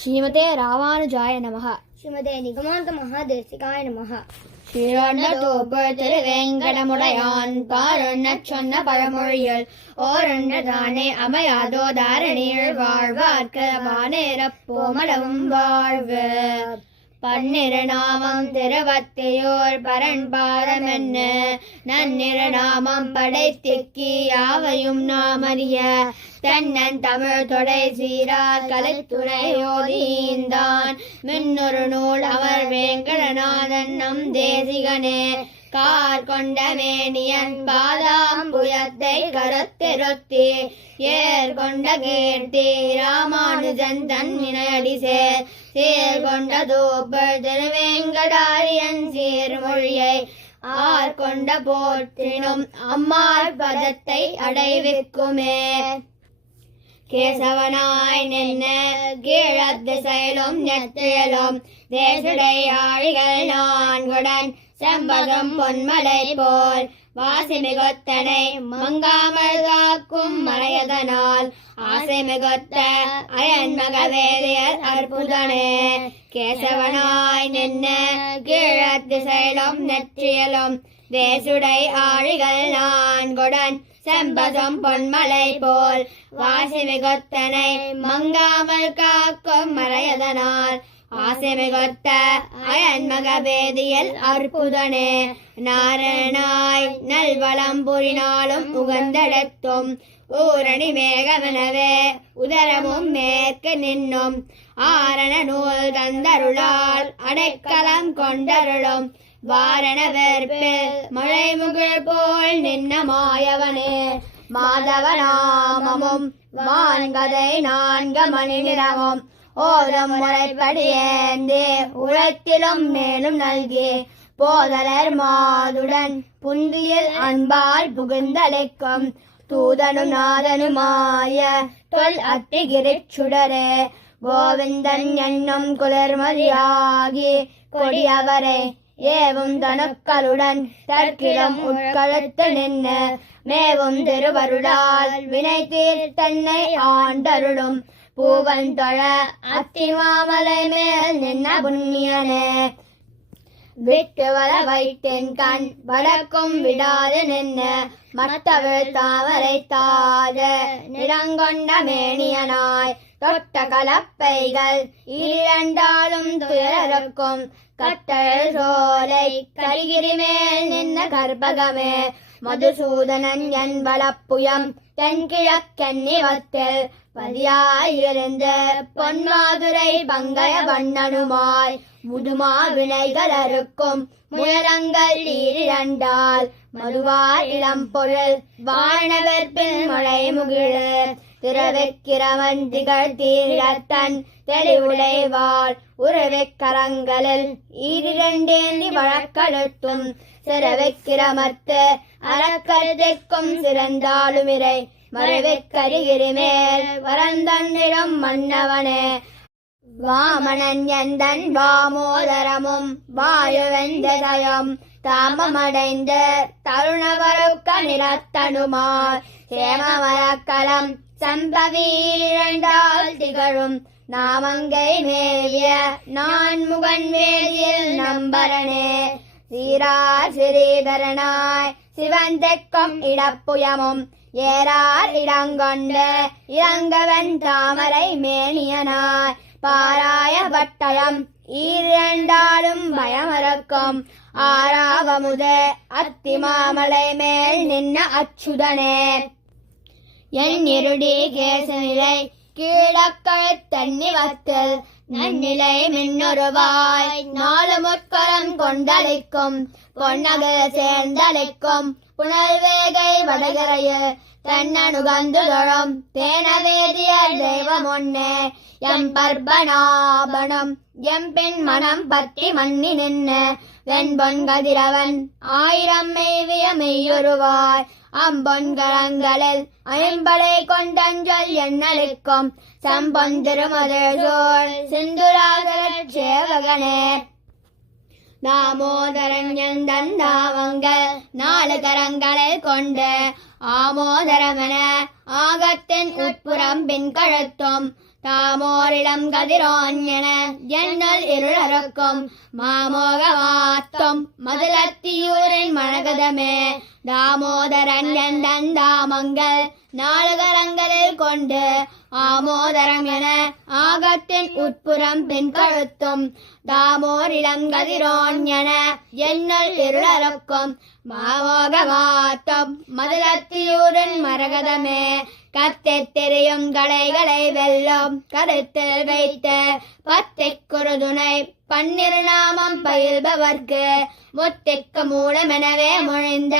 ஸ்ரீமதே ராமானுஜாய நமஹ. ஸ்ரீமதே நிகமாந்த மகாதேசிகாய நமஹ. ஸ்ரீரொண்டதோப்புள் திருவேங்கடமுடையான் பாரொன்னச் சொன்ன பழமொழியில் ஓரொன்றதானே அமையாதோ தாரணியில் வாழ்வார்க்கு வானேரப் போமளவும் வாழ்வு. பன்னிருநாமம் திருவத்தியோர் பரன்பாதமென்ன நன்னிருநாமம் படைத்திக்கி யாவையும் நாமறிய தென்னன் தமிழ் தொடை சீரார் கலைத்துறையோதீந்தான் மின்னொரு நூல் அமர் வேங்கடநாதன் நம் தேசிகனே. கார் கொண்ட மேனியன் பாதாம்புயத்தை கருத்திருத்தி ஏர் கொண்ட கீர்த்தி ராமானுஜன் தன் வினையடி சேர் கொண்ட தூப்பர் திருவேங்கடாரியன் சீர்மொழியை ஆர் கொண்ட போற்றினும் அம்மாள் பதத்தை அடைவிக்குமே. கேசவனாய் நின்ன கீழத்திசையிலும் நெற்றியலும் தேசுடை ஆழிகள் நான்குடன் செம்பகம் பொன்மலை போல் வாசிமிகொத்தனை மங்காமல் காக்கும் மறையதனால் ஆசைமிகொத்த அயன்மக வேதியர் அற்புதனே. கேசவனாய் நின்ன கீழத்திசையிலும் நெற்றியலும் தேசுடை ஆழிகள் நான்குடன் செம்பகம் பொன்மலை போல் வாசிமிகொத்தனை மங்காமல் காக்கும் மறையதனால் ஆசைமிகொத்த அயன்மக வேதியல் அற்புதனே. நாரணாய் நல்வளம் புரினாலும் உகந்தடத்தும் ஊரணி மேகமெனவே உதரமும் மேற்கு நின்னும் ஆரண நூல் தந்தருளால் அடைக்கலம் கொண்டருளும் வாரண வெற்பில் மழைமுகில் போல் நின்ன மாயவனே. மாதவநாமமும் வான்கதை 4 மணி நிறமும் ஓதம் முறைப்படியேந்தே உலகத்திலும் மேலும் நல்கி போதலர் மாதுடன் புந்தியில் அன்பால் புகுந்தளிக்கும் தூதனும் நாதனுமாய தொல் அத்திகிரிச் சுடரே. கோவிந்தன் என்னும் குளிர்மதியாகி கொடியவரே ஏவும் தனுக்களுடன் தற்கிடம் உட்கழுத்து நின்று மேவும் திருவருளால் வினை தீர்த்தன்னை ஆண்டருளும் பூவன் தொழ அத்திமாமலை மேல் நின்ன புண்ணியனே. விட்டு வர வைத்தேன் கண் வடக்கும் விடாது நின்ன மற்றவள் தாமரை தாத நிறங்கொண்ட மேனியனாய் தொட்ட கலப்பைகள் இரண்டாலும் துயரக்கும் கட்டழல் சோலை கரிகிரி மேல் நின்ன கற்பகமே. மதுசூதனன் என் வளப்புயம் தென்கிழக்கென்னிவத்தில் பதியாயிருந்த பொன்மாதுரை பங்கய வண்ணனுமாய் முதுமா வினைகள் அறுக்கும் முயலங்கள் ஈரிரண்டால் மதுவார் இளம் பொருள் வானவர்பின் மழை முகிழு திரவிக்கிரமன் திகழ் தீரத்தன் தெளிவுடைவாள் உறவிக்கரங்களில் ஈரிரண்டேந்தி வழக்கழுத்தும் சிறவிக்கிரமத்து அறக்கருதிக்கும் சிறந்தாலுமிரை மறைவிக்கரிகிரி மேல் வரந்தன்னிடம் மன்னவனே. வாமனன் எந்தன் வாமோதரமும் வாயுவெந்ததயம் தாமமடைந்த தருணவருக்க நிறத்தனுமார் சேமமரக்கலம் சம்பவீரண்டால் திகழும் நாமங்கை மேவிய நான் முகன் வேதியில் நம்பரனே. சீரார் சிறீதரனாய் சிவந்தெக்கும் இடப்புயமும் ஏறார் இடங்கொண்ட இளங்கவன் தாமரை மேனியனாய் பாராய வட்டயம் ஈரண்டாலும் பயமறக்கும் ஆறாவமுத அத்திமாமலை மேல் நின்ன அச்சுதனே. என் இருடி கேசநிலை கீழக்கழுத்தன்னிவத்தில் நன்னிலை மின்னொருவாய் 4 முட்கரம் கொண்டளிக்கும் பொன்னகல் சேர்ந்தளிக்கும் புனல்வேகை வடகரையில் தென்னனுகந்து தொழும் தேனவேதியர் தெய்வம் ஒன்னே. எம் பர்பநாபனம் எம்பின் மனம் பற்றி மன்னி நின்ன வெண்பொன் கதிரவன் 1000 மெய்விய மெய்யுருவாய் அம்பொன்கரங்களில் ஐம்படை கொண்டஞ்சொல் எண்ணளிக்கும் சம்பொன் திருமதிர் சோழ் சிந்துராகரச் சேவகனே. தாமோதரன் எந்தன் தாவங்கள் 4 கரங்களில் கொண்டு ஆமோதரமென ஆகத்தின் உட்புறம் பின் கழுத்தும் தாமோரிடம் கதிரோன்யன என்னல் இருளறுக்கும் மாமோகவாத்தம் மதுலத்தியூரின் மழகதமே தாமோதரன் எந்தன் தாமங்கள் நாலு கரங்களில் கொண்டு ஆமோதரம் என ஆகத்தின் உட்புறம் பின் கழுத்தும் தாமோரிடம் கதிரோன்யன என்னல் இருளறுக்கும் மாமோகவாத்தம் மதுலத்தியூரின் மரகதமே கத்தித் திரியும் கலைகளை வெல்லும் கருத்தில் வைத்து பத்திக் குறுதுணை பன்னிரு நாமம் பயில்பவர்க்கு முத்திக்கு மூலமெனவே மொழிந்த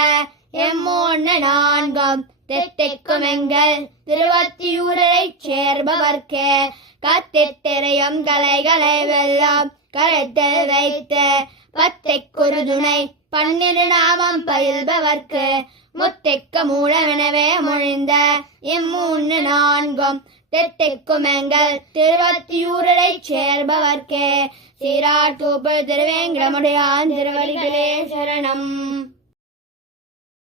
எம்மூன்று நான்கும் தித்திக்கும் எங்கள் திருவத்தியூரைச் சேர்பவர்க்கே கத்தித் திரியும் கலைகளை வெல்லும் கருத்தில் வைத்து பத்திக் குறுதுணை பன்னிரு நாமம் பயில்பவர்க்கு முத்திக்கு மூலமெனவே மொழிந்த இம்மூன்று நான்கும் தித்திக்கும் எங்கள் திருவத்தியூரைச் சேர்பவர்க்கே சீராட்டூப்பு திருவேங்கடமுடையான் திருவடிகளே